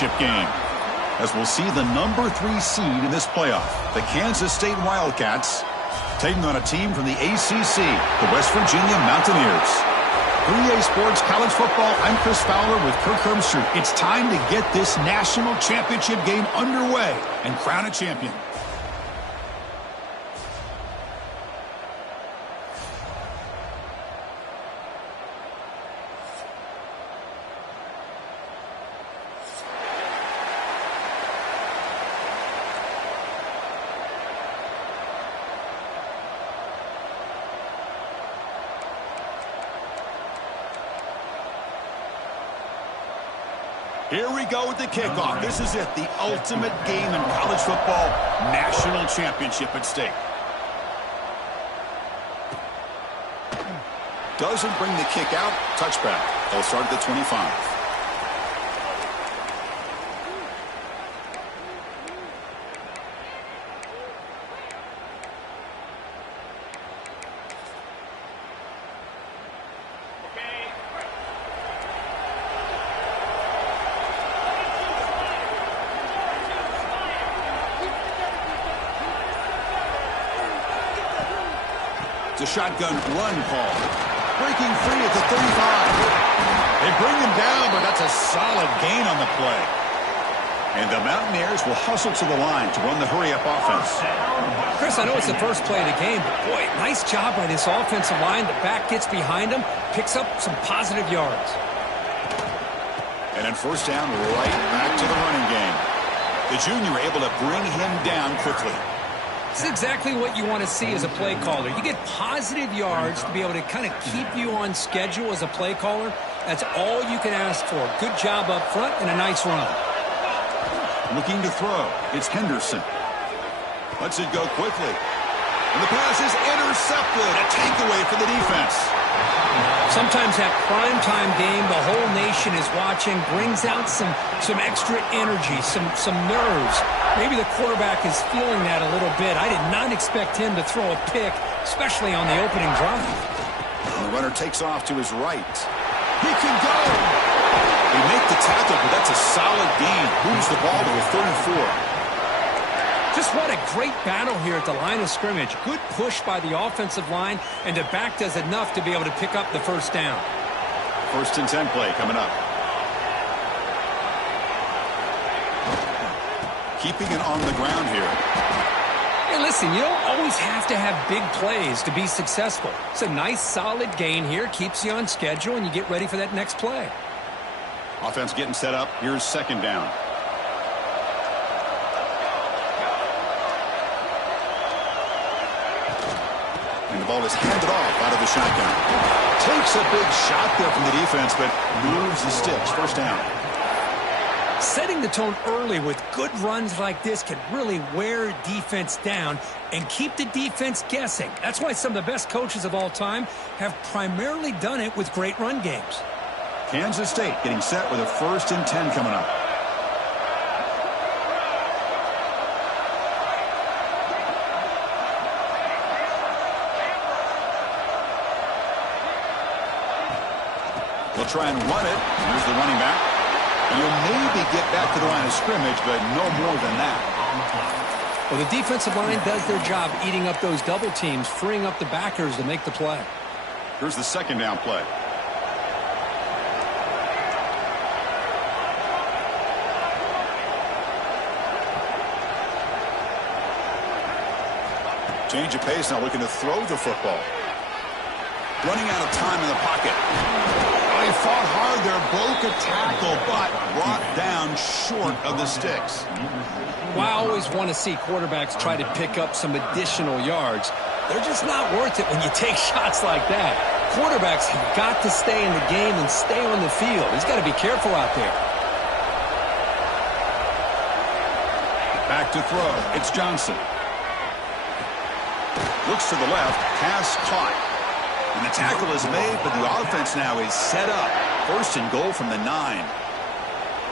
championship game, as we'll see the #3 seed in this playoff, the Kansas State Wildcats, taking on a team from the ACC, the West Virginia Mountaineers. For EA Sports College Football, I'm Chris Fowler with Kirk Hermstrom. It's time to get this national championship game underway and crown a champion. Here we go with the kickoff. This is it, the ultimate game in college football, national championship at stake. Doesn't bring the kick out, touchback. They'll start at the 25. The shotgun run call. Breaking free at the 35. They bring him down, but that's a solid gain on the play. And the Mountaineers will hustle to the line to run the hurry-up offense. Chris, I know it's the first play of the game, but boy, nice job by this offensive line. The back gets behind him, picks up some positive yards. And then first down, right back to the running game. The junior able to bring him down quickly. This is exactly what you want to see as a play caller. You get positive yards to be able to kind of keep you on schedule as a play caller. That's all you can ask for. Good job up front and a nice run. Looking to throw. It's Henderson. Lets it go quickly. And the pass is intercepted. A takeaway for the defense. Sometimes that primetime game, the whole nation is watching, brings out some extra energy, some nerves. Maybe the quarterback is feeling that a little bit. I did not expect him to throw a pick, especially on the opening drive. And the runner takes off to his right. He can go. He make the tackle, but that's a solid gain. Moves the ball to a 34. Just what a great battle here at the line of scrimmage. Good push by the offensive line, and the back does enough to be able to pick up the first down. 1st and 10 play coming up. Keeping it on the ground here. Hey, listen, you don't always have to have big plays to be successful. It's a nice, solid gain here. Keeps you on schedule, and you get ready for that next play. Offense getting set up. Here's 2nd down. And the ball is handed off out of the shotgun. Takes a big shot there from the defense, but moves the sticks. 1st down. Setting the tone early with good runs like this can really wear defense down and keep the defense guessing. That's why some of the best coaches of all time have primarily done it with great run games. Kansas State getting set with a 1st and 10 coming up. They'll try and run it. Here's the running back. And you'll maybe get back to the line of scrimmage, but no more than that. Well, the defensive line does their job eating up those double teams, freeing up the backers to make the play. Here's the 2nd down play. Change of pace now, looking to throw the football. Running out of time in the pocket. Oh, he fought hard there, broke a tackle, but brought down short of the sticks. Well, I always want to see quarterbacks try to pick up some additional yards. They're just not worth it when you take shots like that. Quarterbacks have got to stay in the game and stay on the field. He's got to be careful out there. Back to throw. It's Johnson. Looks to the left. Pass caught. And the tackle is made, but the offense now is set up. 1st and goal from the 9.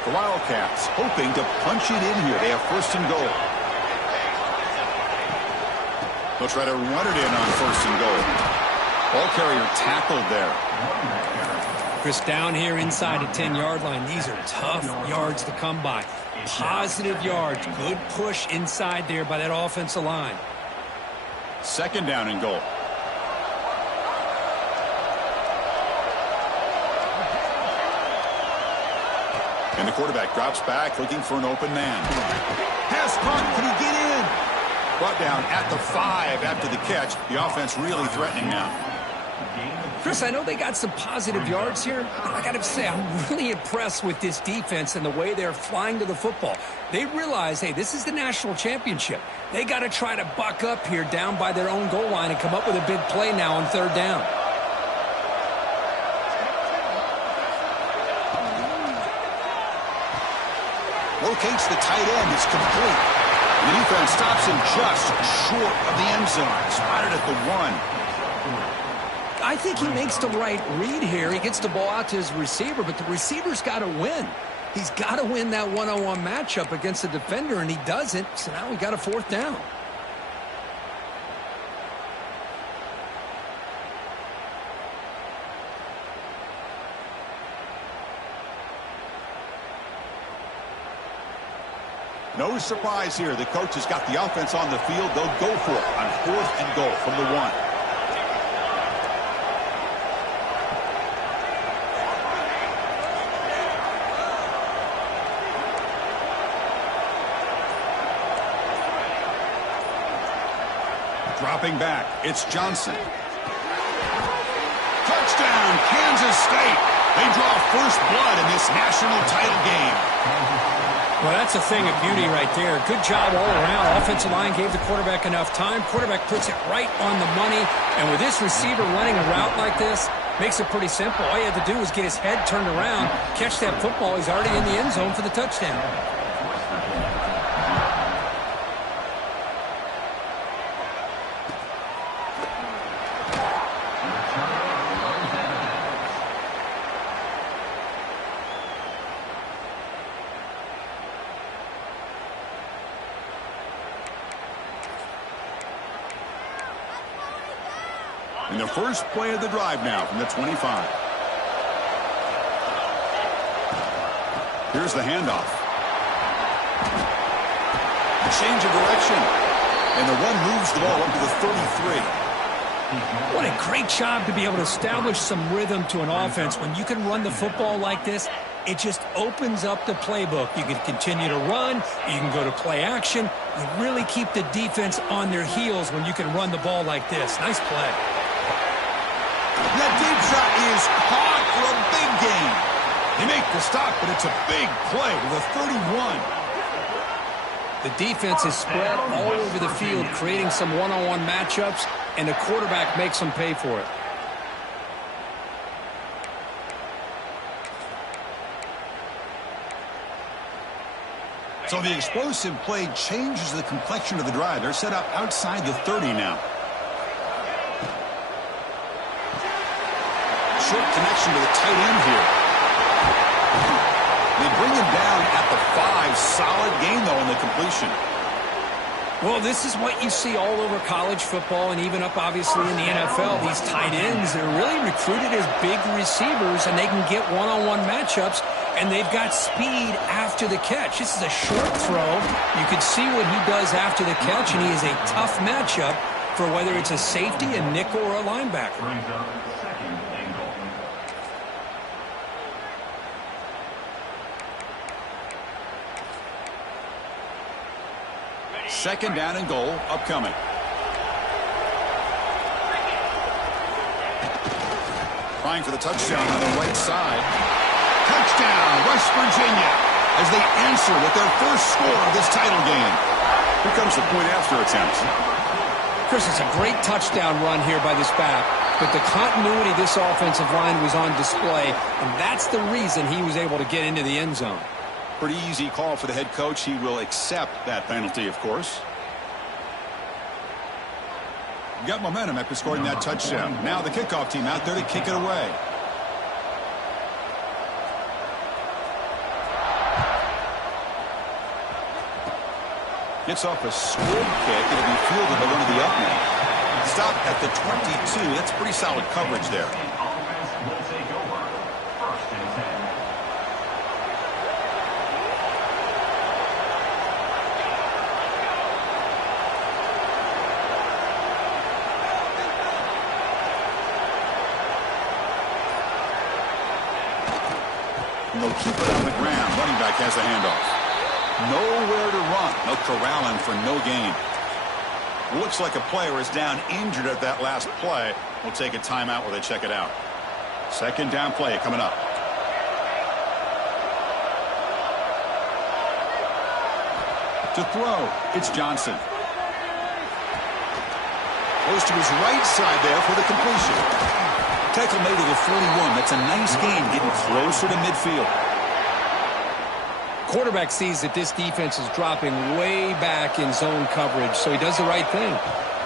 The Wildcats hoping to punch it in here. They have 1st and goal. They'll try to run it in on 1st and goal. Ball carrier tackled there. Chris, down here inside the 10-yard line, these are tough yards to come by. Positive yards, good push inside there by that offensive line. Second down and goal. And the quarterback drops back, looking for an open man. Pass caught. Can he get in? Brought down at the 5 after the catch. The offense really threatening now. Chris, I know they got some positive yards here, but I got to say, I'm really impressed with this defense and the way they're flying to the football. They realize, hey, this is the national championship. They got to try to buck up here down by their own goal line and come up with a big play now on third down. Locates the tight end. It's complete. The defense stops him just short of the end zone. Spotted at the 1. I think he makes the right read here. He gets the ball out to his receiver, but the receiver's got to win. He's got to win that one-on-one matchup against the defender, and he doesn't. So now we got a fourth down. No surprise here. The coach has got the offense on the field. They'll go for it on 4th and goal from the 1. Dropping back, it's Johnson. Touchdown, Kansas State. They draw first blood in this national title game. Well, that's a thing of beauty right there. Good job all around. Offensive line gave the quarterback enough time. Quarterback puts it right on the money. And with this receiver running a route like this, makes it pretty simple. All he had to do was get his head turned around, catch that football. He's already in the end zone for the touchdown. And the first play of the drive now from the 25. Here's the handoff. A change of direction. And the run moves the ball up to the 33. What a great job to be able to establish some rhythm to an offense. When you can run the football like this, it just opens up the playbook. You can continue to run. You can go to play action. You really keep the defense on their heels when you can run the ball like this. Nice play. That deep shot is caught for a big gain. They make the stop, but it's a big play with a 31. The defense is spread all over the field, creating some one-on-one matchups, and the quarterback makes them pay for it. So the explosive play changes the complexion of the drive. They're set up outside the 30 now. Short connection to the tight end here. They bring him down at the 5. Solid gain, though, in the completion. Well, this is what you see all over college football and even up, obviously, in the NFL. These tight ends, they're really recruited as big receivers, and they can get one-on-one matchups, and they've got speed after the catch. This is a short throw. You can see what he does after the catch, and he is a tough matchup for whether it's a safety, a nickel, or a linebacker. Second down and goal upcoming. Trying for the touchdown on the right side. Touchdown, West Virginia, as they answer with their first score of this title game. Here comes the point after attempt. Chris, it's a great touchdown run here by this back, but the continuity of this offensive line was on display, and that's the reason he was able to get into the end zone. Pretty easy call for the head coach. He will accept that penalty, of course. Got momentum after scoring that touchdown. Now the kickoff team out there to kick it away. Gets off a squib kick. It'll be fielded by one of the up men. Stop at the 22. That's pretty solid coverage there. And they'll keep it on the ground. Running back has the handoff. Nowhere to run. No corralling for no gain. Looks like a player is down injured at that last play. We'll take a timeout while they check it out. Second down play coming up. To throw, it's Johnson. Goes to his right side there for the completion. Tackle made at the 41. That's a nice gain, getting closer to midfield. Quarterback sees that this defense is dropping way back in zone coverage, so he does the right thing.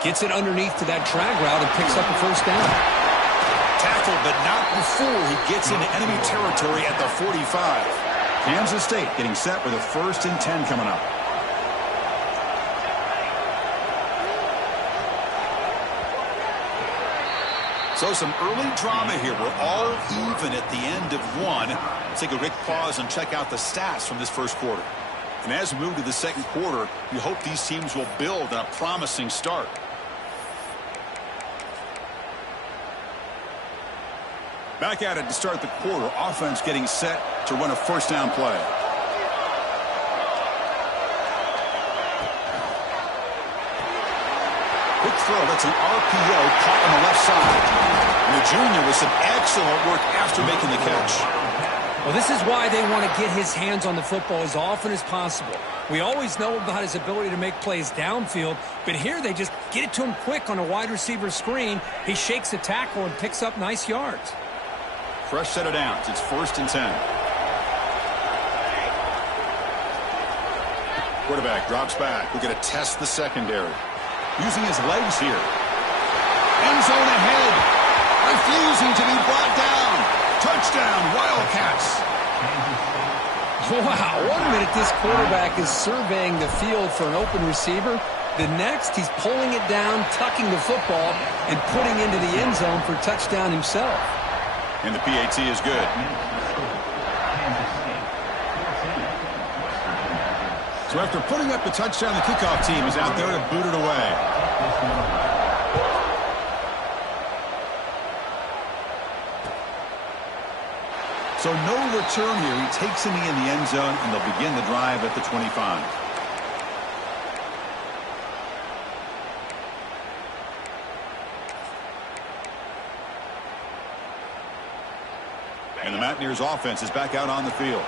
Gets it underneath to that drag route and picks up a first down. Tackled, but not before he gets into enemy territory at the 45. Kansas State getting set with a 1st and 10 coming up. So some early drama here. We're all even at the end of one. Let's take a quick pause and check out the stats from this first quarter. And as we move to the second quarter, we hope these teams will build on a promising start. Back at it to start the quarter. Offense getting set to run a first down play. Quick throw. That's an RPO caught on the left side. And the junior with some excellent work after making the catch. Well, this is why they want to get his hands on the football as often as possible. We always know about his ability to make plays downfield, but here they just get it to him quick on a wide receiver screen. He shakes the tackle and picks up nice yards. Fresh set of downs. It's 1st and 10. Quarterback drops back. We're going to test the secondary. Using his legs here. End zone ahead. Refusing to be brought down. Touchdown, Wildcats. Wow, 1 minute this quarterback is surveying the field for an open receiver. The next, he's pulling it down, tucking the football, and putting into the end zone for a touchdown himself. And the PAT is good. So after putting up the touchdown, the kickoff team is out there to boot it away. So no return here. He takes him in the end zone, and they'll begin the drive at the 25. And the Mountaineers offense is back out on the field.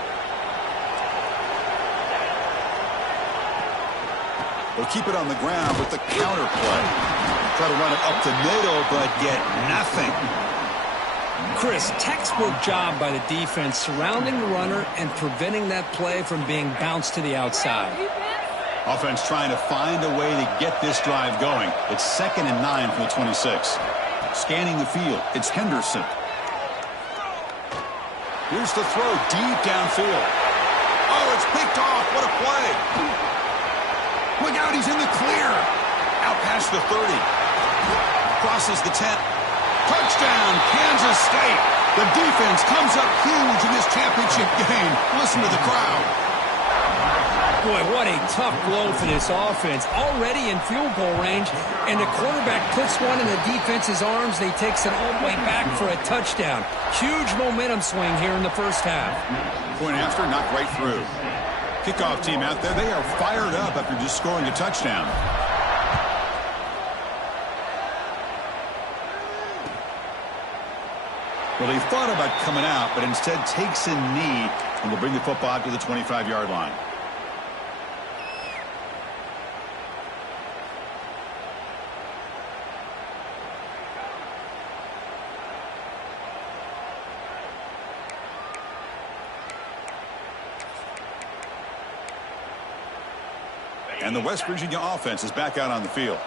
They'll keep it on the ground with the counter play. Try to run it up the middle, but get nothing. Chris, textbook job by the defense surrounding the runner and preventing that play from being bounced to the outside. Offense trying to find a way to get this drive going. It's 2nd and 9 from the 26. Scanning the field, it's Henderson. Here's the throw deep downfield. Oh, it's picked off. What a play. Look out, he's in the clear. Out past the 30. Crosses the 10. Touchdown, Kansas State. The defense comes up huge in this championship game. Listen to the crowd. Boy, what a tough blow for this offense. Already in field goal range, and the quarterback puts one in the defense's arms. They takes it all the way back for a touchdown. Huge momentum swing here in the first half. Point after, knocked right through. Kickoff team out there, they are fired up after just scoring a touchdown. Well, he thought about coming out, but instead takes a knee and will bring the football out to the 25-yard line. And the West Virginia offense is back out on the field.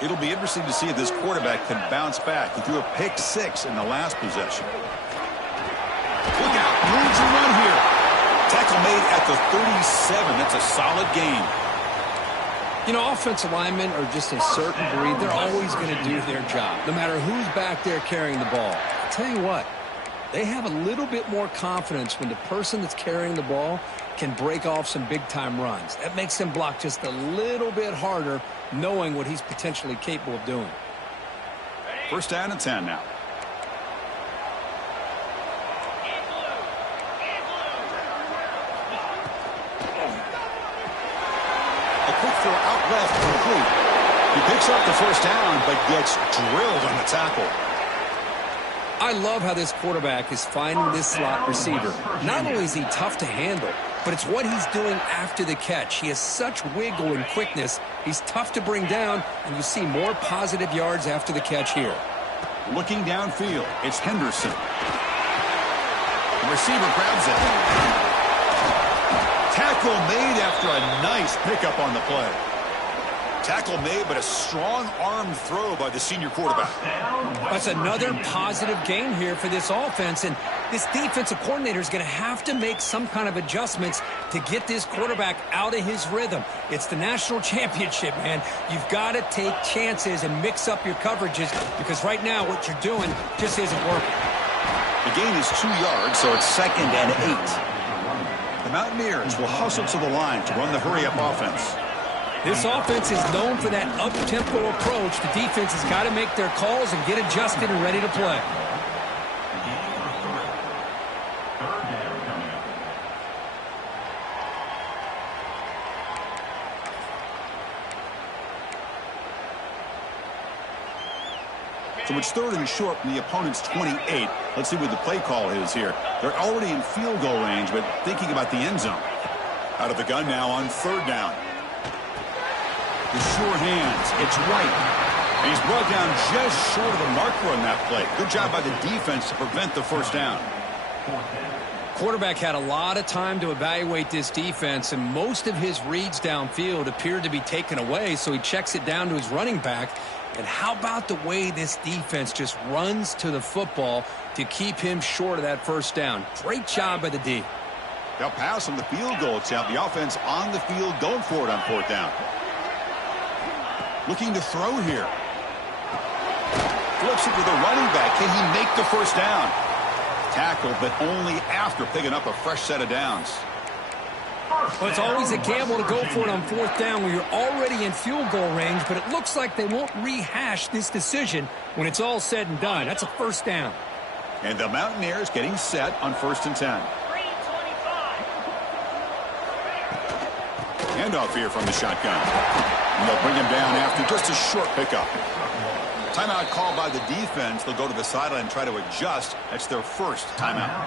It'll be interesting to see if this quarterback can bounce back. He threw a pick-6 in the last possession. Look out, room to run here. Tackle made at the 37. That's a solid gain. You know, offensive linemen are just a certain breed. They're always going to do their job, no matter who's back there carrying the ball. I'll tell you what, they have a little bit more confidence when the person that's carrying the ball can break off some big-time runs. That makes them block just a little bit harder, knowing what he's potentially capable of doing. First down and 10 now. for out left, complete. He picks up the first down, but gets drilled on the tackle. I love how this quarterback is finding this slot receiver. Not only is he tough to handle, but it's what he's doing after the catch. He has such wiggle and quickness. He's tough to bring down, and you see more positive yards after the catch here. Looking downfield, it's Henderson. The receiver grabs it. Tackle made after a nice pickup on the play. Tackle made, but a strong arm throw by the senior quarterback. That's another positive game here for this offense, and this defensive coordinator is going to have to make some kind of adjustments to get this quarterback out of his rhythm. It's the national championship, man. You've got to take chances and mix up your coverages, because right now what you're doing just isn't working. The gain is 2 yards, so it's 2nd and 8. The Mountaineers will hustle to the line to run the hurry-up offense. This offense is known for that up-tempo approach. The defense has got to make their calls and get adjusted and ready to play. So it's 3rd and short from the opponent's 28. Let's see what the play call is here. They're already in field goal range, but thinking about the end zone. Out of the gun now on 3rd down. With sure hands, it's White. And he's brought down just short of the marker on that play. Good job by the defense to prevent the first down. Quarterback had a lot of time to evaluate this defense, and most of his reads downfield appeared to be taken away, so he checks it down to his running back. And how about the way this defense just runs to the football to keep him short of that first down? Great job by the D. They'll pass on the field goal attempt. The offense on the field going for it on 4th down. Looking to throw here. Flips it to the running back. Can he make the first down? Tackled, but only after picking up a fresh set of downs. Well, it's always a gamble to go for it on 4th down when you're already in field goal range, but it looks like they won't rehash this decision when it's all said and done. That's a first down. And the Mountaineers getting set on 1st and 10. Handoff here from the shotgun. And they'll bring him down after just a short pickup. Timeout called by the defense. They'll go to the sideline and try to adjust. That's their first timeout.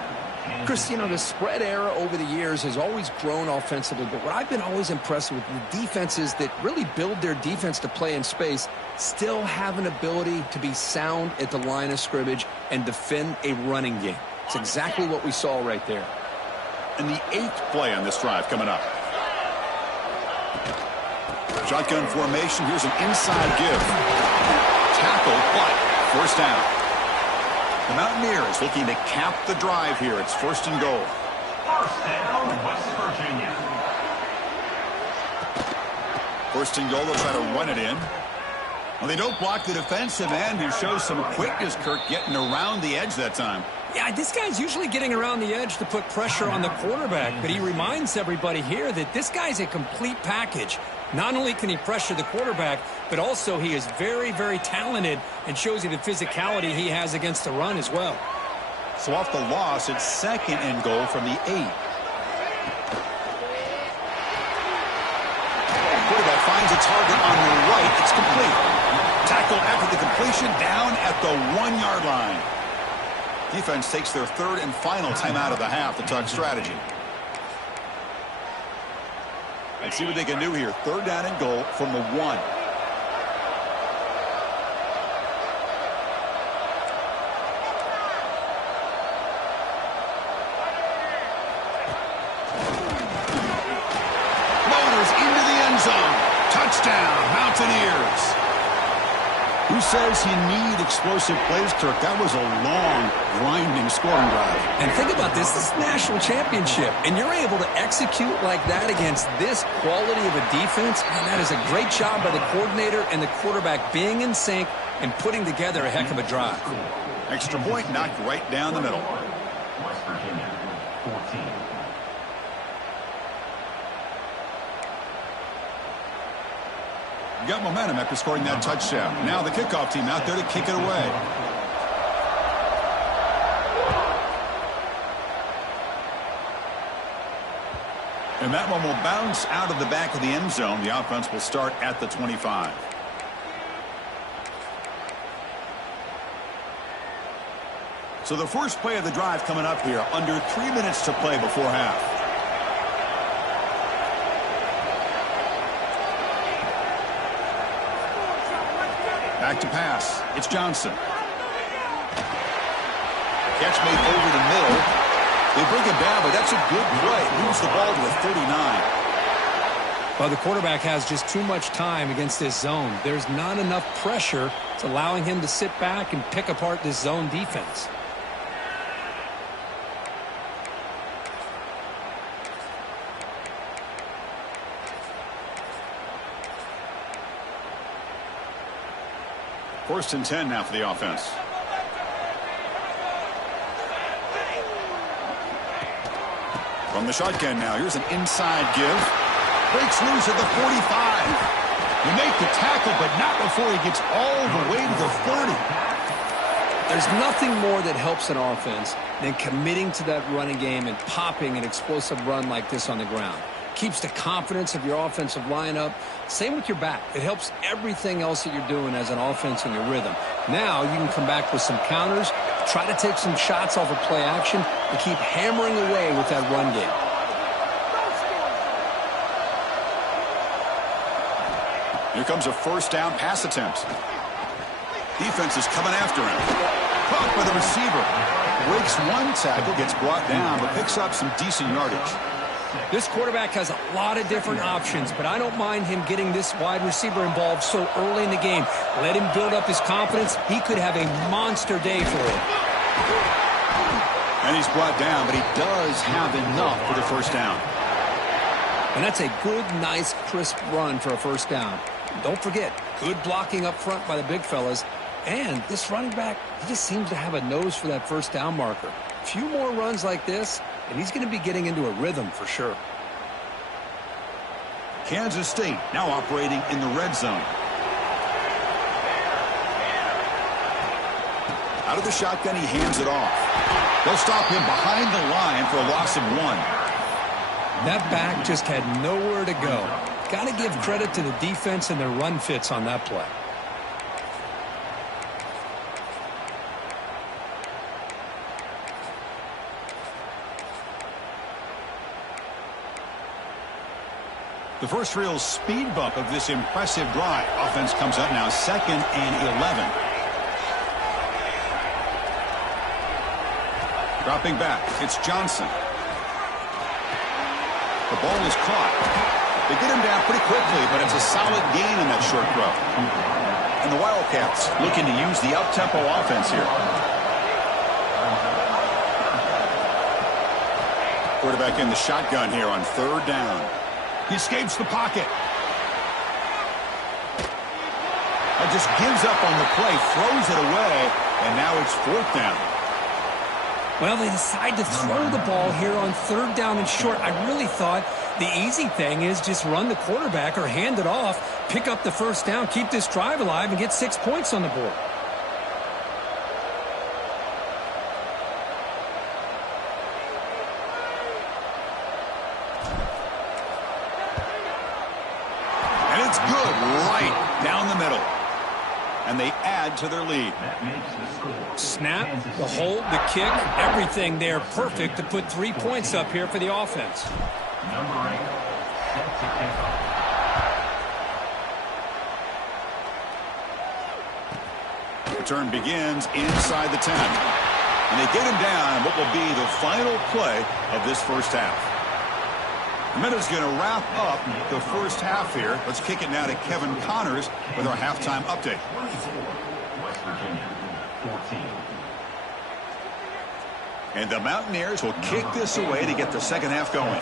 Chris, you know, the spread era over the years has always grown offensively, but what I've been always impressed with the defenses that really build their defense to play in space still have an ability to be sound at the line of scrimmage and defend a running game. It's exactly what we saw right there. And the 8th play on this drive coming up. Shotgun formation. Here's an inside give. Tackle, but first down. The Mountaineers looking to cap the drive here. It's 1st and goal. West Virginia. 1st and goal. They'll try to run it in. Well, they don't block the defensive end, who shows some quickness, Kirk, getting around the edge that time. Yeah, this guy's usually getting around the edge to put pressure on the quarterback, but he reminds everybody here that this guy's a complete package. Not only can he pressure the quarterback, but also he is very, very talented and shows you the physicality he has against the run as well. So off the loss, it's 2nd and goal from the 8. Quarterback finds a target on the right. It's complete. Tackle after the completion, down at the 1-yard line. Defense takes their 3rd and final timeout of the half to talk strategy. Let's see what they can do here. 3rd down and goal from the 1. Motors into the end zone. Touchdown, Mountaineers. Who says you need explosive plays, Kirk? That was a long, grinding scoring drive. And think about this. This is a national championship, and you're able to execute like that against this quality of a defense. Man, that is a great job by the coordinator and the quarterback being in sync and putting together a heck of a drive. Extra point knocked right down the middle. West Virginia, 14. Got momentum after scoring that touchdown. Now the kickoff team out there to kick it away. And that one will bounce out of the back of the end zone. The offense will start at the 25. So the first play of the drive coming up here. Under 3 minutes to play before half. Back to pass. It's Johnson. Catch made over the middle. They bring him down, but that's a good play. Moves the ball to a 39. Well, the quarterback has just too much time against this zone. There's not enough pressure. It's allowing him to sit back and pick apart this zone defense. First and 10 now for the offense. From the shotgun now, here's an inside give. Breaks loose at the 45. You make the tackle, but not before he gets all the way to the 30. There's nothing more that helps an offense than committing to that running game and popping an explosive run like this on the ground. Keeps the confidence of your offensive lineup. Same with your back. It helps everything else that you're doing as an offense in your rhythm. Now you can come back with some counters, try to take some shots off of play action, and keep hammering away with that run game. Here comes a first down pass attempt. Defense is coming after him. Caught by the receiver. Breaks one tackle, gets brought down, but picks up some decent yardage. This quarterback has a lot of different options, but I don't mind him getting this wide receiver involved so early in the game. Let him build up his confidence. He could have a monster day for him. And he's brought down, but he does have enough for the first down. And that's a good, nice, crisp run for a first down. Don't forget, good blocking up front by the big fellas. And this running back, he just seems to have a nose for that first down marker. A few more runs like this, and he's going to be getting into a rhythm for sure. Kansas State now operating in the red zone. Out of the shotgun, he hands it off. They'll stop him behind the line for a loss of 1. That back just had nowhere to go. Got to give credit to the defense and their run fits on that play. The first real speed bump of this impressive drive. Offense comes up now 2nd and 11. Dropping back, it's Johnson. The ball is caught. They get him down pretty quickly, but it's a solid gain in that short throw. And the Wildcats looking to use the up-tempo offense here. Quarterback in the shotgun here on 3rd down. He escapes the pocket. And just gives up on the play, throws it away, and now it's 4th down. Well, they decide to throw the ball here on 3rd down and short. I really thought the easy thing is just run the quarterback or hand it off, pick up the first down, keep this drive alive, and get 6 points on the board. Down the middle. And they add to their lead. Snap, the hold, the kick, everything there perfect to put 3 points up here for the offense. Number 8, set to kick off. Return begins inside the 10. And they get him down in what will be the final play of this first half. The minute's going to wrap up the first half here. Let's kick it now to Kevin Connors with our halftime update. West Virginia, 14. And the Mountaineers will kick this away to get the second half going.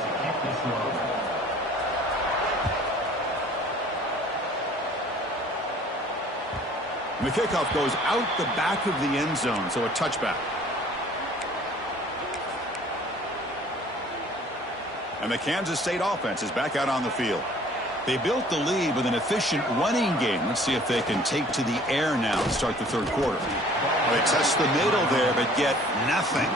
And the kickoff goes out the back of the end zone, so a touchback. And the Kansas State offense is back out on the field. They built the lead with an efficient running game. Let's see if they can take to the air now to start the 3rd quarter. They test the middle there, but get nothing.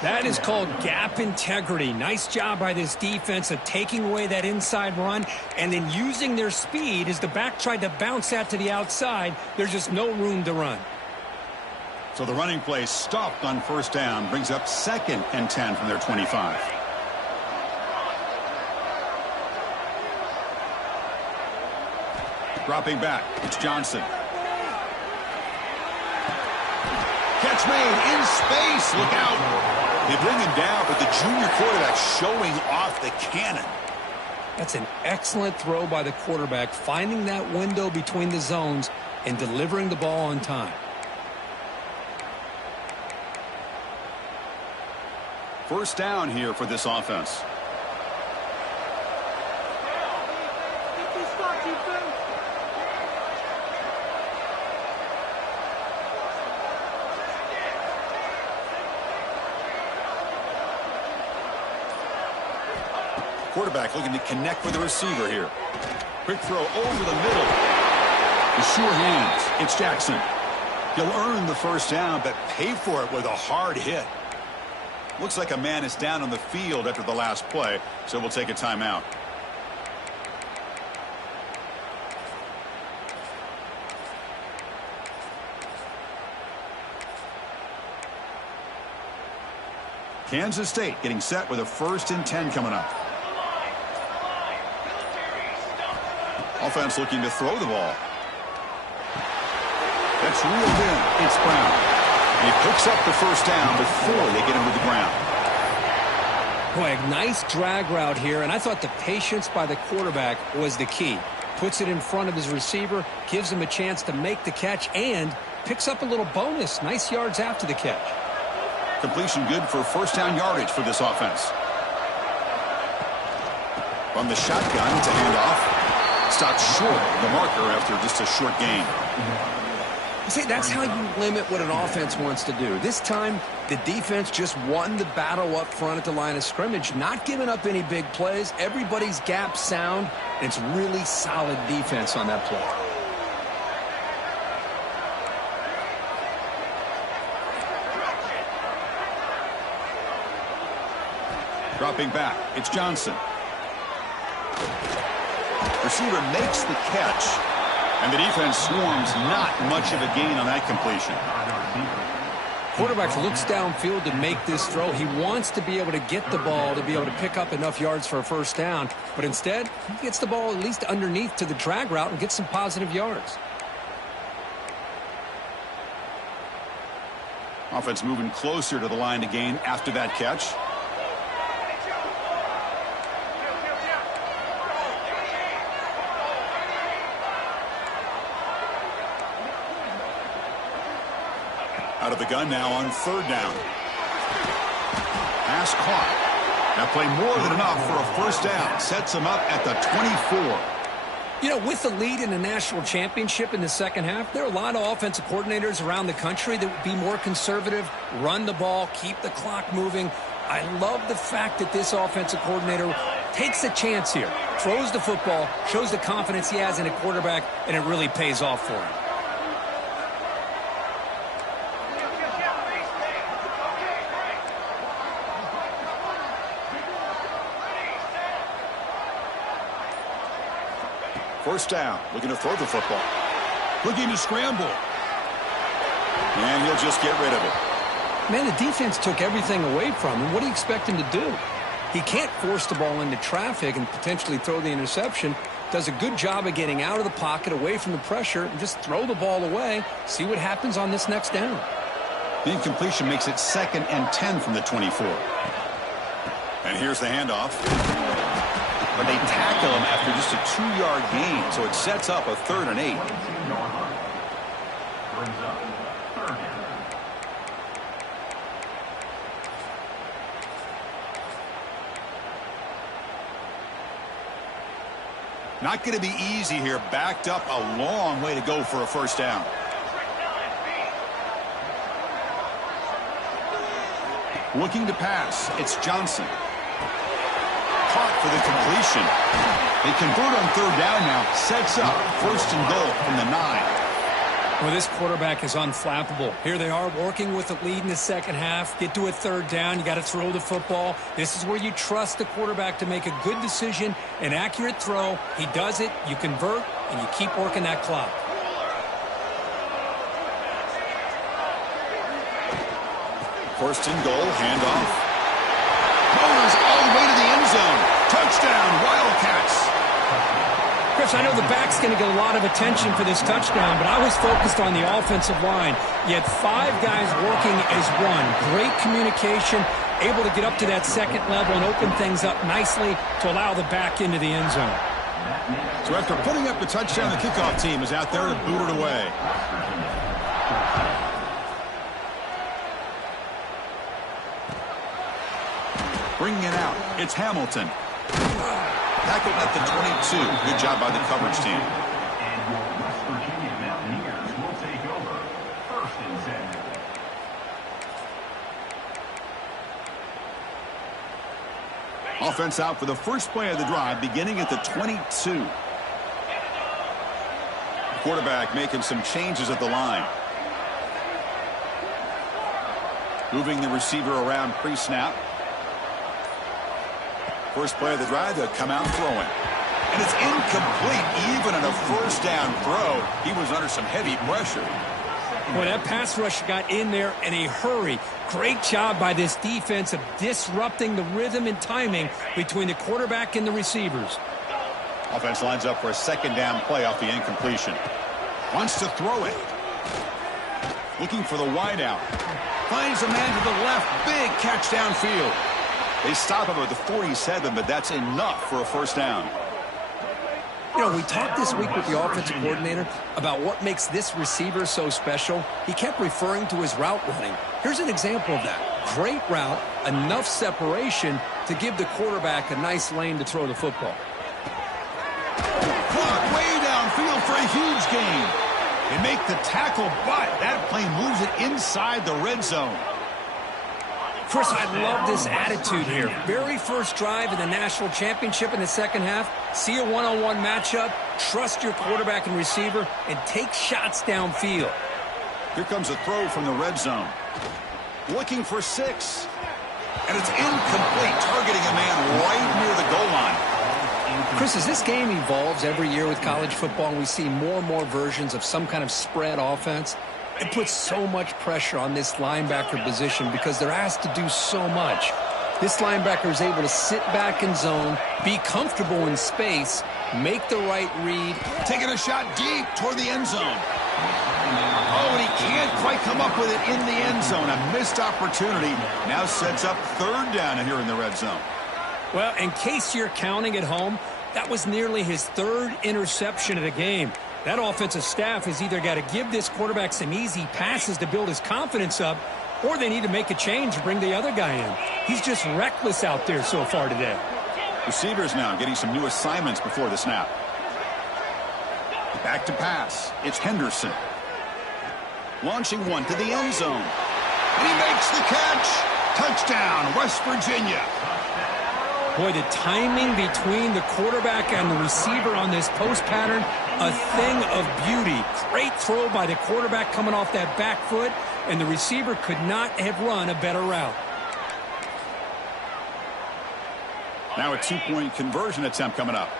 That is called gap integrity. Nice job by this defense of taking away that inside run and then using their speed as the back tried to bounce that to the outside. There's just no room to run. So the running play stopped on first down, brings up 2nd and 10 from their 25. Dropping back, it's Johnson. Catch made in space, look out. They bring him down, but the junior quarterback showing off the cannon. That's an excellent throw by the quarterback, finding that window between the zones and delivering the ball on time. First down here for this offense. Quarterback looking to connect with the receiver here. Quick throw over the middle. The sure hands. It's Jackson. He'll earn the first down, but pay for it with a hard hit. Looks like a man is down on the field after the last play, so we'll take a timeout. Kansas State getting set with a 1st and 10 coming up. Offense looking to throw the ball. That's reeled in. It's Brown. And he picks up the first down before they get him to the ground. Boy, a nice drag route here, and I thought the patience by the quarterback was the key. Puts it in front of his receiver, gives him a chance to make the catch, and picks up a little bonus. Nice yards after the catch. Completion good for first down yardage for this offense. From the shotgun to handoff. Stopped short of the marker after just a short gain. See, that's how you limit what an offense wants to do. This time, the defense just won the battle up front at the line of scrimmage, not giving up any big plays. Everybody's gap sound, and it's really solid defense on that play. Dropping back, it's Johnson. Receiver makes the catch, and the defense swarms. Not much of a gain on that completion. Quarterback looks downfield to make this throw. He wants to be able to get the ball to be able to pick up enough yards for a first down, but instead, he gets the ball at least underneath to the drag route and gets some positive yards. Offense moving closer to the line to gain after that catch. Out of the gun now on 3rd down. Pass caught. That play more than enough for a first down. Sets him up at the 24. You know, with the lead in the national championship in the second half, there are a lot of offensive coordinators around the country that would be more conservative, run the ball, keep the clock moving. I love the fact that this offensive coordinator takes a chance here, throws the football, shows the confidence he has in a quarterback, and it really pays off for him. First down, looking to throw the football. Looking to scramble. And he'll just get rid of it. Man, the defense took everything away from him. What do you expect him to do? He can't force the ball into traffic and potentially throw the interception. Does a good job of getting out of the pocket, away from the pressure, and just throw the ball away. See what happens on this next down. The incompletion makes it 2nd and 10 from the 24. And here's the handoff. But they tackle him after just a 2-yard gain, so it sets up a 3rd and 8. Not going to be easy here. Backed up a long way to go for a first down. Looking to pass. It's Johnson. Caught for the completion. They convert on 3rd down now. Sets up 1st and goal from the 9. Well, this quarterback is unflappable. Here they are working with a lead in the second half. Get to a third down. You got to throw the football. This is where you trust the quarterback to make a good decision, an accurate throw. He does it, you convert, and you keep working that clock. First and goal, handoff. Motors all the way to the end zone. Touchdown, Wildcats. Chris, I know the back's going to get a lot of attention for this touchdown, but I was focused on the offensive line. You had 5 guys working as one. Great communication, able to get up to that second level and open things up nicely to allow the back into the end zone. So after putting up the touchdown, the kickoff team is out there to boot it away. Bringing it out, it's Hamilton. Tackled at the 22. Good job by the coverage team. And your West Virginia Mountaineers will take over. First and 10. Offense out for the first play of the drive, beginning at the 22. The quarterback making some changes at the line. Moving the receiver around pre-snap. First play of the drive, they'll come out throwing. And it's incomplete, even in a first down throw. He was under some heavy pressure. Boy, that pass rush got in there in a hurry. Great job by this defense of disrupting the rhythm and timing between the quarterback and the receivers. Offense lines up for a second down play off the incompletion. Wants to throw it. Looking for the wideout. Finds a man to the left. Big catch downfield. They stop him at the 47, but that's enough for a first down. You know, we talked this week with the offensive coordinator about what makes this receiver so special. He kept referring to his route running. Here's an example of that. Great route, enough separation to give the quarterback a nice lane to throw the football. Clock way downfield for a huge gain. They make the tackle, but that play moves it inside the red zone. Chris, I love this attitude here. Very first drive in the national championship in the second half. See a one-on-one matchup, trust your quarterback and receiver, and take shots downfield. Here comes a throw from the red zone. Looking for 6. And it's incomplete, targeting a man right near the goal line. Chris, as this game evolves every year with college football, and we see more and more versions of some kind of spread offense, it puts so much pressure on this linebacker position because they're asked to do so much. This linebacker is able to sit back in zone, be comfortable in space, make the right read. Taking a shot deep toward the end zone. Oh, and he can't quite come up with it in the end zone. A missed opportunity. Now sets up third down here in the red zone. Well, in case you're counting at home, that was nearly his 3rd interception of the game. That offensive staff has either got to give this quarterback some easy passes to build his confidence up, or they need to make a change and bring the other guy in. He's just reckless out there so far today. Receivers now getting some new assignments before the snap. Back to pass. It's Henderson. Launching one to the end zone. And he makes the catch. Touchdown, West Virginia. Boy, the timing between the quarterback and the receiver on this post pattern, a thing of beauty. Great throw by the quarterback coming off that back foot, and the receiver could not have run a better route. Now a 2-point conversion attempt coming up.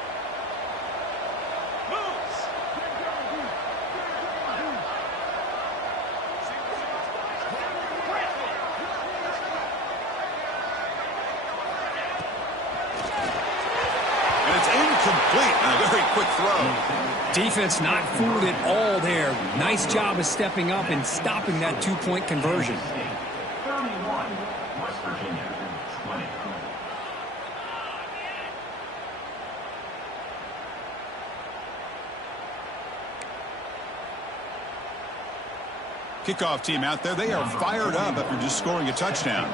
Incomplete. A very quick throw. Defense not fooled at all there. Nice job of stepping up and stopping that 2-point conversion. 31, West Virginia, 20. Kickoff team out there. They are fired up after just scoring a touchdown.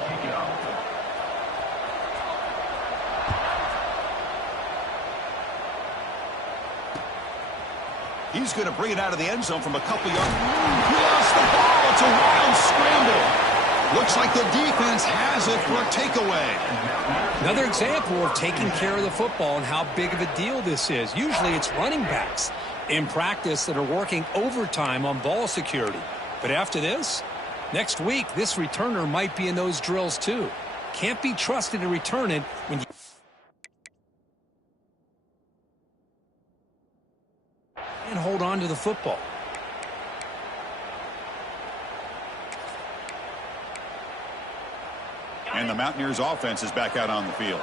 He's going to bring it out of the end zone from a couple yards. He lost the ball. It's a wild scramble. Looks like the defense has it for a takeaway. Another example of taking care of the football and how big of a deal this is. Usually it's running backs. in practice that are working overtime on ball security. But after this, next week, this returner might be in those drills too. Can't be trusted to return it when you can't hold on to the football. And the Mountaineers offense is back out on the field.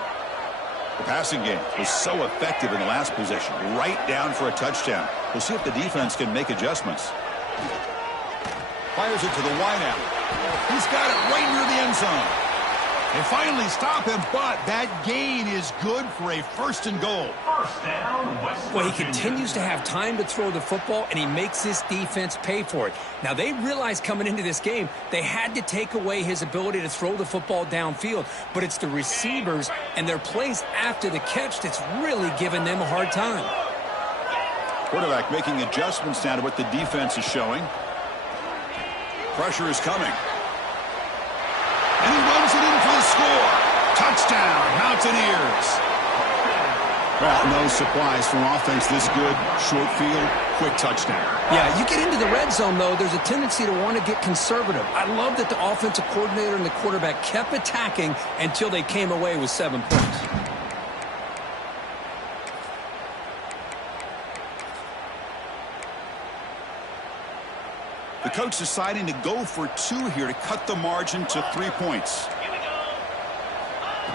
The passing game was so effective in the last possession, right down for a touchdown. We'll see if the defense can make adjustments. Fires it to the wideout. He's got it right near the end zone. They finally stop him, but that gain is good for a 1st and goal. First down, West Well, he Virginia. continues to have time to throw the football, and he makes this defense pay for it. Now, they realized coming into this game they had to take away his ability to throw the football downfield, but it's the receivers and their plays after the catch that's really giving them a hard time. Quarterback making adjustments now to what the defense is showing. Pressure is coming. And he runs it in for the score. Touchdown, Mountaineers. Well, no surprise from offense this good. Short field, quick touchdown. Yeah, you get into the red zone, though, there's a tendency to want to get conservative. I love that the offensive coordinator and the quarterback kept attacking until they came away with 7 points. The coach deciding to go for 2 here to cut the margin to 3 points.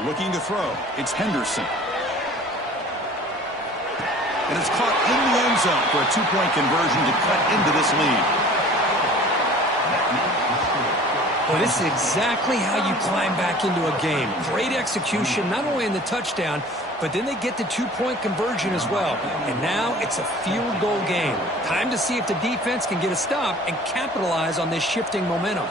Looking to throw. It's Henderson. And it's caught in the end zone for a 2-point conversion to cut into this lead. Well, this is exactly how you climb back into a game. Great execution, not only in the touchdown, but then they get the 2-point conversion as well. And now it's a field goal game. Time to see if the defense can get a stop and capitalize on this shifting momentum.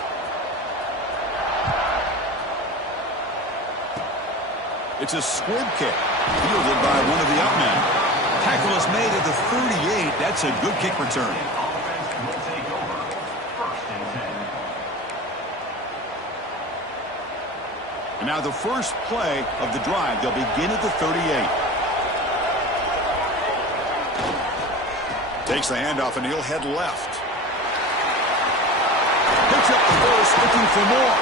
It's a squib kick, fielded by one of the up men. Tackle is made at the 38. That's a good kick return. Offense will take over. 1st and 10. And now the first play of the drive. They'll begin at the 38. Takes the handoff, and he'll head left. Picks up the first, looking for more.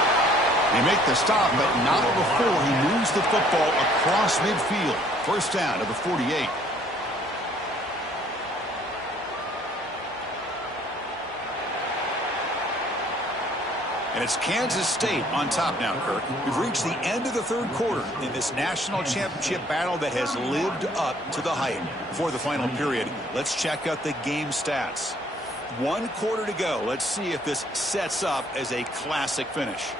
They make the stop, but not before he moves the football across midfield. First down to the 48. And it's Kansas State on top now, Kirk. We've reached the end of the 3rd quarter in this national championship battle that has lived up to the hype. Before the final period, let's check out the game stats. 1 quarter to go. Let's see if this sets up as a classic finish.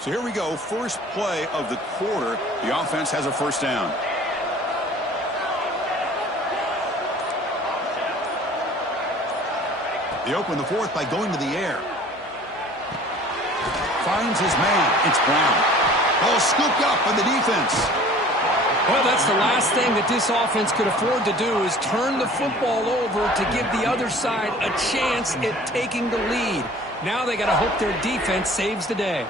So here we go. First play of the quarter. The offense has a first down. They open the 4th by going to the air. Finds his man. It's Brown. Ball scooped up by the defense. Well, that's the last thing that this offense could afford to do is turn the football over to give the other side a chance at taking the lead. Now they got to hope their defense saves the day.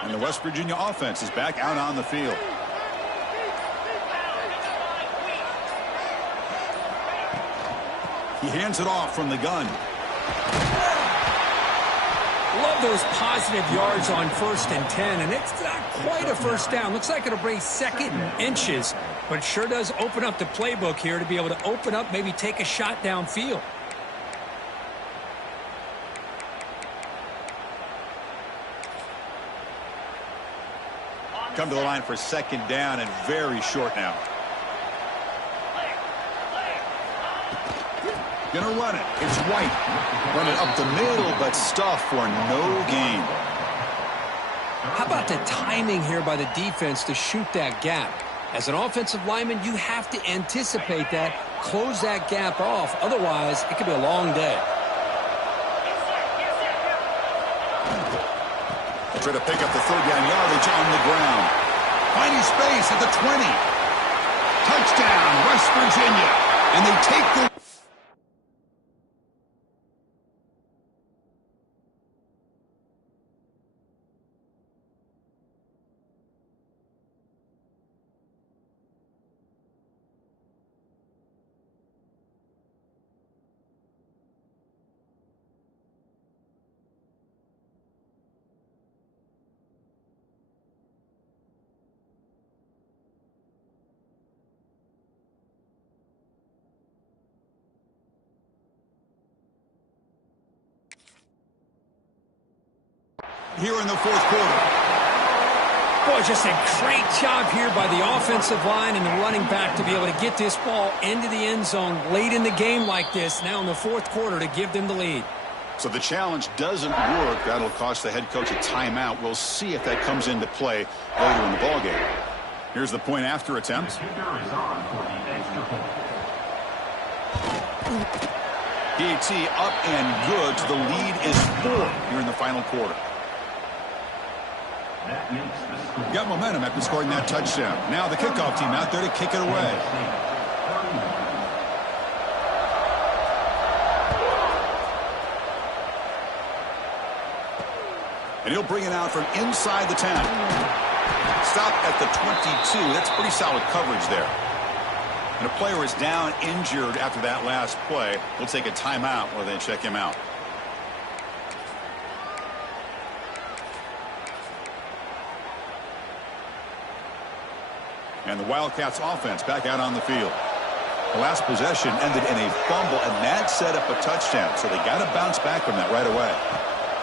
And the West Virginia offense is back out on the field. He hands it off from the gun. Love those positive yards on 1st and 10, and it's not quite a first down. Looks like it'll bring 2nd and inches, but it sure does open up the playbook here to be able to open up, maybe take a shot downfield. Come to the line for 2nd down and very short now. Gonna run it. It's White. Run it up the middle, but stuff for no gain. How about the timing here by the defense to shoot that gap? As an offensive lineman, you have to anticipate that, close that gap off. Otherwise, it could be a long day. Try to pick up the third down yardage on the ground. Finding space at the 20. Touchdown, West Virginia. And they take the... here in the fourth quarter. Boy, just a great job here by the offensive line and the running back to be able to get this ball into the end zone late in the game like this, now in the fourth quarter, to give them the lead. So the challenge doesn't work. That'll cost the head coach a timeout. We'll see if that comes into play later in the ballgame. Here's the point after attempt. The kicker is on for the extra point. PAT up and good. So the lead is 4 here in the final quarter. That makes the score. Got momentum after scoring that touchdown. Now the kickoff team out there to kick it away. And he'll bring it out from inside the 10. Stop at the 22. That's pretty solid coverage there. And a player is down injured after that last play. We'll take a timeout while they check him out. And the Wildcats offense back out on the field. The last possession ended in a fumble, and that set up a touchdown. So they got to bounce back from that right away.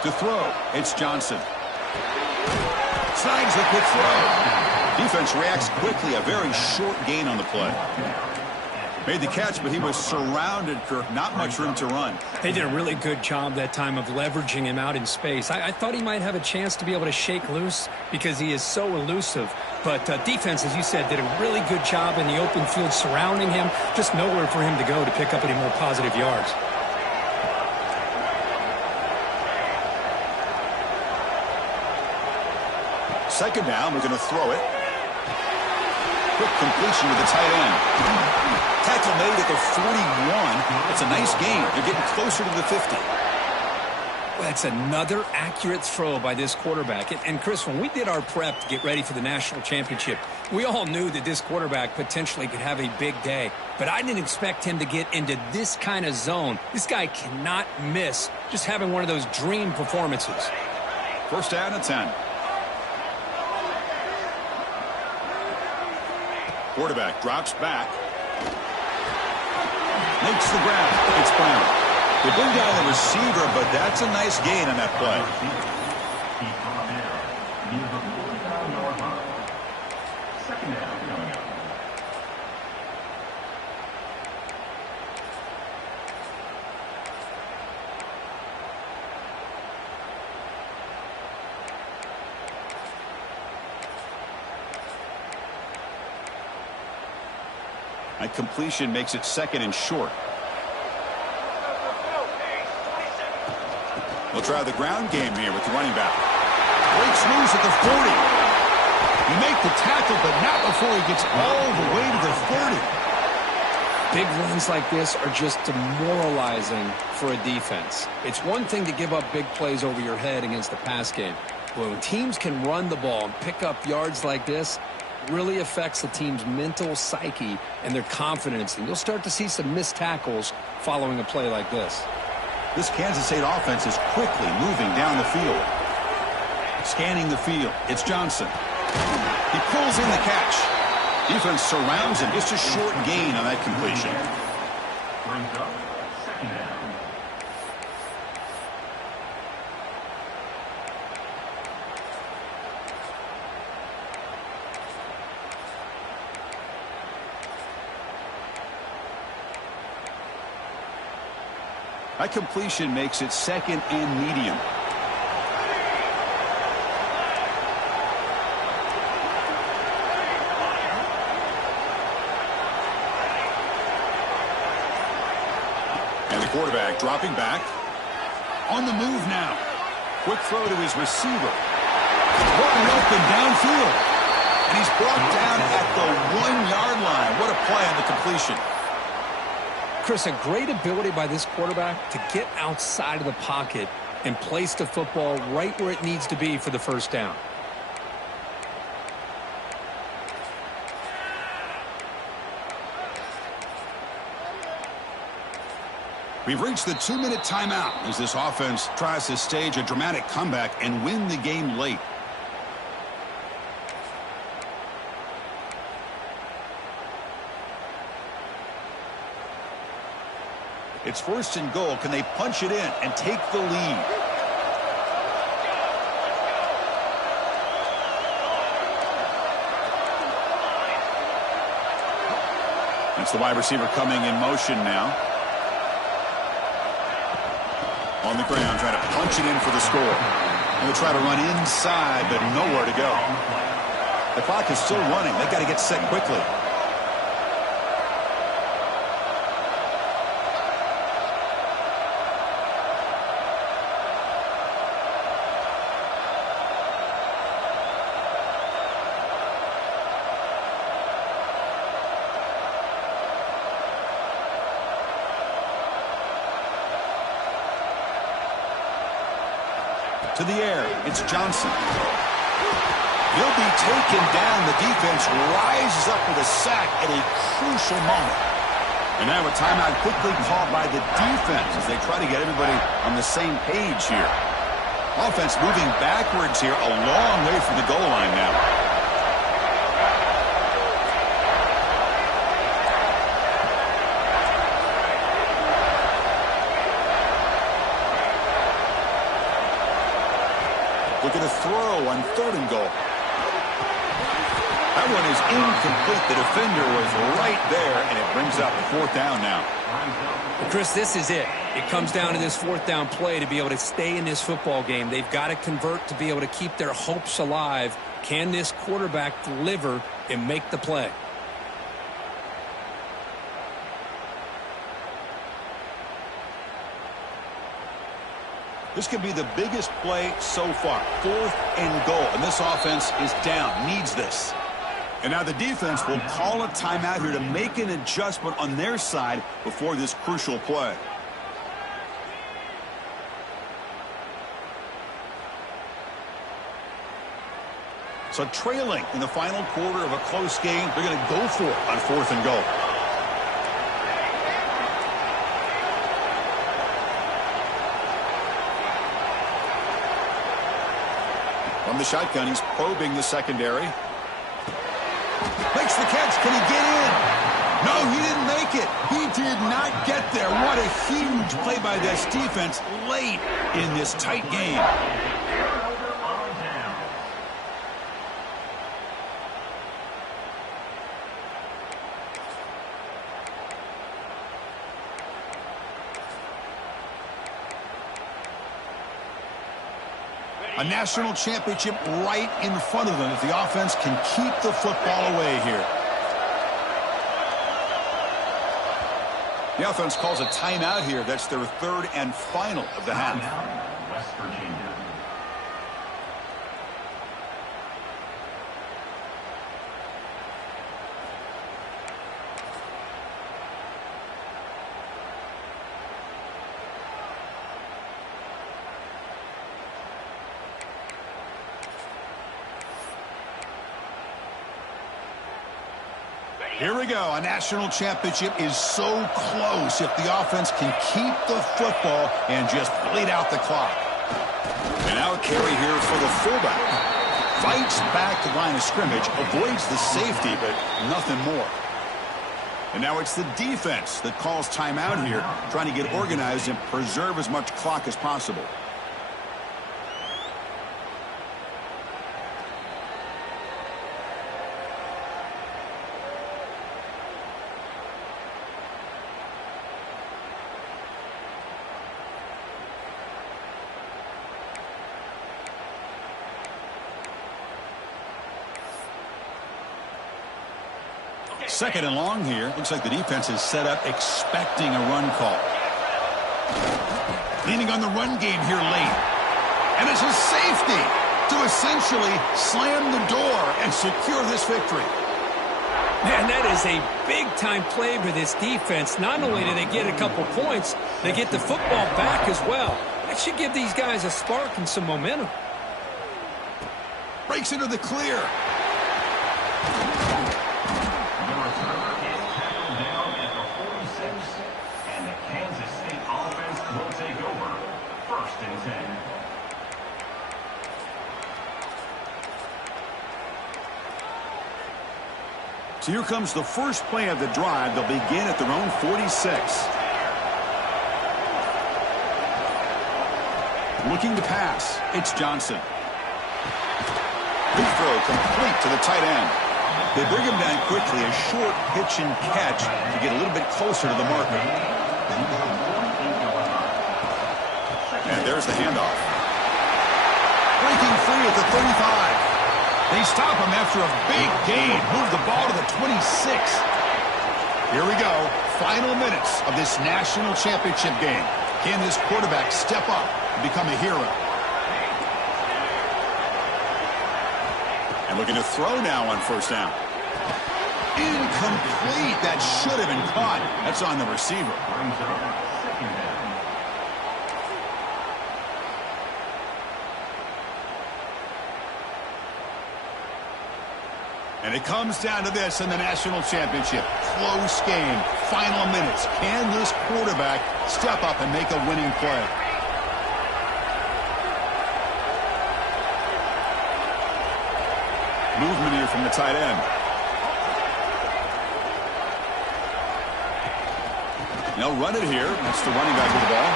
To throw, it's Johnson. Snags a quick throw. Defense reacts quickly. A very short gain on the play. Made the catch, but he was surrounded, Kirk. Not much room to run. They did a really good job that time of leveraging him out in space. I thought he might have a chance to be able to shake loose because he is so elusive. But defense, as you said, did a really good job in the open field surrounding him. Just nowhere for him to go to pick up any more positive yards. Second down, we're going to throw it. Quick completion to the tight end. Tackle made at the 41. It's a nice gain. They're getting closer to the 50. Well, that's another accurate throw by this quarterback. And Chris, when we did our prep to get ready for the national championship, we all knew that this quarterback potentially could have a big day. But I didn't expect him to get into this kind of zone. This guy cannot miss just having one of those dream performances. First down and 10. Quarterback drops back. Makes the grab. It's Brown. They bring down the receiver, but that's a nice gain on that play. He brought down near the 45-yard line. Second down coming up. That completion makes it second and short. We'll try the ground game here with the running back. Breaks loose at the 40. You make the tackle, but not before he gets all the way to the 30. Big runs like this are just demoralizing for a defense. It's one thing to give up big plays over your head against the pass game. But when teams can run the ball and pick up yards like this, it really affects the team's mental psyche and their confidence. And you'll start to see some missed tackles following a play like this. This Kansas State offense is quickly moving down the field. Scanning the field. It's Johnson. He pulls in the catch. Defense surrounds him. Just a short gain on that completion. Brings up second down. That completion makes it second and medium. And the quarterback dropping back. On the move now. Quick throw to his receiver. Wide open downfield. And he's brought down at the 1-yard line. What a play on the completion. Chris, a great ability by this quarterback to get outside of the pocket and place the football right where it needs to be for the first down. We've reached the 2-minute timeout as this offense tries to stage a dramatic comeback and win the game late. It's 1st and goal. Can they punch it in and take the lead? That's the wide receiver coming in motion now. On the ground, trying to punch it in for the score. And they'll try to run inside, but nowhere to go. The clock is still running. They've got to get set quickly. To the air, it's Johnson. He'll be taken down. The defense rises up with a sack at a crucial moment. And now a timeout quickly called by the defense as they try to get everybody on the same page here. Offense moving backwards here, a long way from the goal line now. Look at a throw on 3rd and goal. That one is incomplete. The defender was right there, and it brings up 4th down now. Well, Chris, this is it. It comes down to this 4th down play to be able to stay in this football game. They've got to convert to be able to keep their hopes alive. Can this quarterback deliver and make the play? This could be the biggest play so far. 4th and goal. And this offense is down. Needs this. And now the defense will call a timeout here to make an adjustment on their side before this crucial play. So trailing in the final quarter of a close game, they're going to go for it on 4th and goal. From the shotgun, he's probing the secondary. Makes the catch. Can he get in? No, he didn't make it. He did not get there. What a huge play by this defense late in this tight game. A national championship right in front of them if the offense can keep the football away here. The offense calls a timeout here. That's their 3rd and final of the half. West Virginia. Here we go. A national championship is so close if the offense can keep the football and just bleed out the clock. And now a carry here for the fullback. Fights back to the line of scrimmage, avoids the safety, but nothing more. And now it's the defense that calls timeout here, trying to get organized and preserve as much clock as possible. Second and long here. Looks like the defense is set up expecting a run call. Leaning on the run game here late. And it's a safety. to essentially slam the door and secure this victory. Man, that is a big-time play for this defense. Not only do they get a couple points, they get the football back as well. That should give these guys a spark and some momentum. Breaks into the clear. The returner is tackled down at the 46, and the Kansas State offense will take over. 1st and 10. So here comes the first play of the drive. They'll begin at their own 46. Looking to pass. It's Johnson. Big throw complete to the tight end. They bring him down quickly. A short pitch and catch to get a little bit closer to the marker. And there's the handoff. Breaking free at the 35. They stop him after a big gain. Move the ball to the 26. Here we go. Final minutes of this national championship game. Can this quarterback step up and become a hero? And looking to throw now on 1st down. Incomplete. That should have been caught. That's on the receiver. Brings up 2nd down. And it comes down to this in the national championship. Close game. Final minutes. Can this quarterback step up and make a winning play? Movement here from the tight end. They'll run it here. That's the running back with the ball.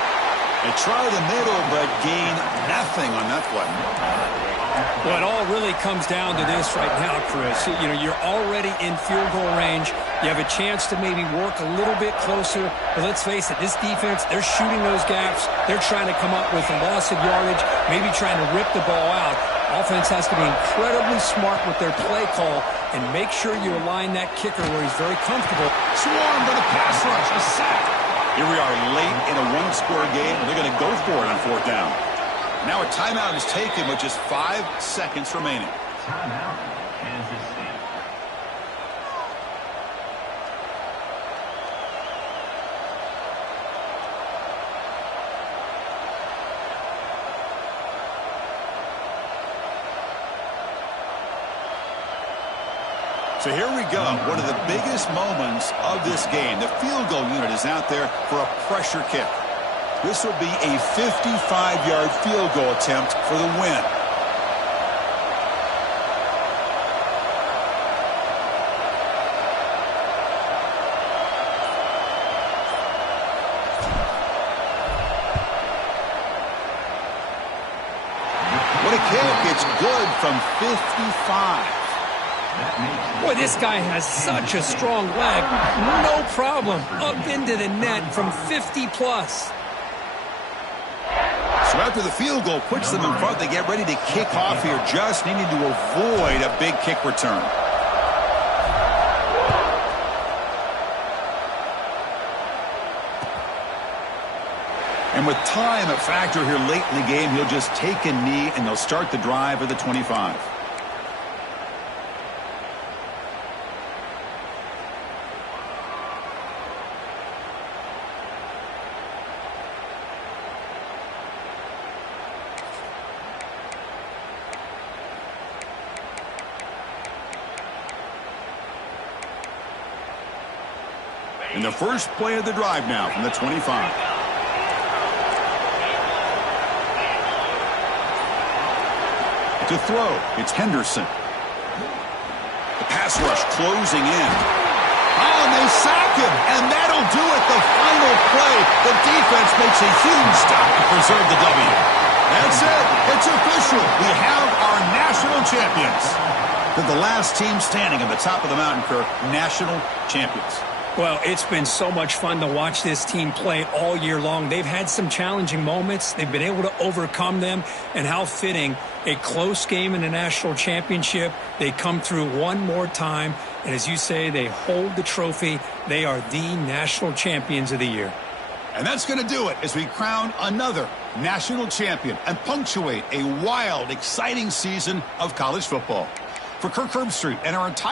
They try the middle, but gain nothing on that play. Well, it all really comes down to this right now, Chris. You know, you're already in field goal range. You have a chance to maybe work a little bit closer. But let's face it, this defense, they're shooting those gaps. They're trying to come up with a loss of yardage, maybe trying to rip the ball out. Offense has to be incredibly smart with their play call and make sure you align that kicker where he's very comfortable. Swarm for the pass rush. A sack. Here we are late in a one-score game. They're going to go for it on 4th down. Now a timeout is taken with just 5 seconds remaining. Timeout, Kansas State. So here we go. One of the biggest moments of this game. The field goal unit is out there for a pressure kick. This will be a 55-yard field goal attempt for the win. What a kick. It's good from 55. Boy, this guy has such a strong leg. No problem. Up into the net from 50-plus. So after the field goal puts them in front, they get ready to kick off here, just needing to avoid a big kick return. And with time a factor here late in the game, he'll just take a knee and they'll start the drive at the 25. And the first play of the drive now from the 25. To throw, it's Henderson. The pass rush closing in. Oh, and they sack him, and that'll do it. The final play. The defense makes a huge stop to preserve the W. That's it. It's official. We have our national champions. They're the last team standing at the top of the mountain, Kirk. National champions. Well, it's been so much fun to watch this team play all year long. They've had some challenging moments. They've been able to overcome them. And how fitting, a close game in the national championship. They come through one more time. And as you say, they hold the trophy. They are the national champions of the year. And that's going to do it as we crown another national champion and punctuate a wild, exciting season of college football. For Kirk Herbstreit and our entire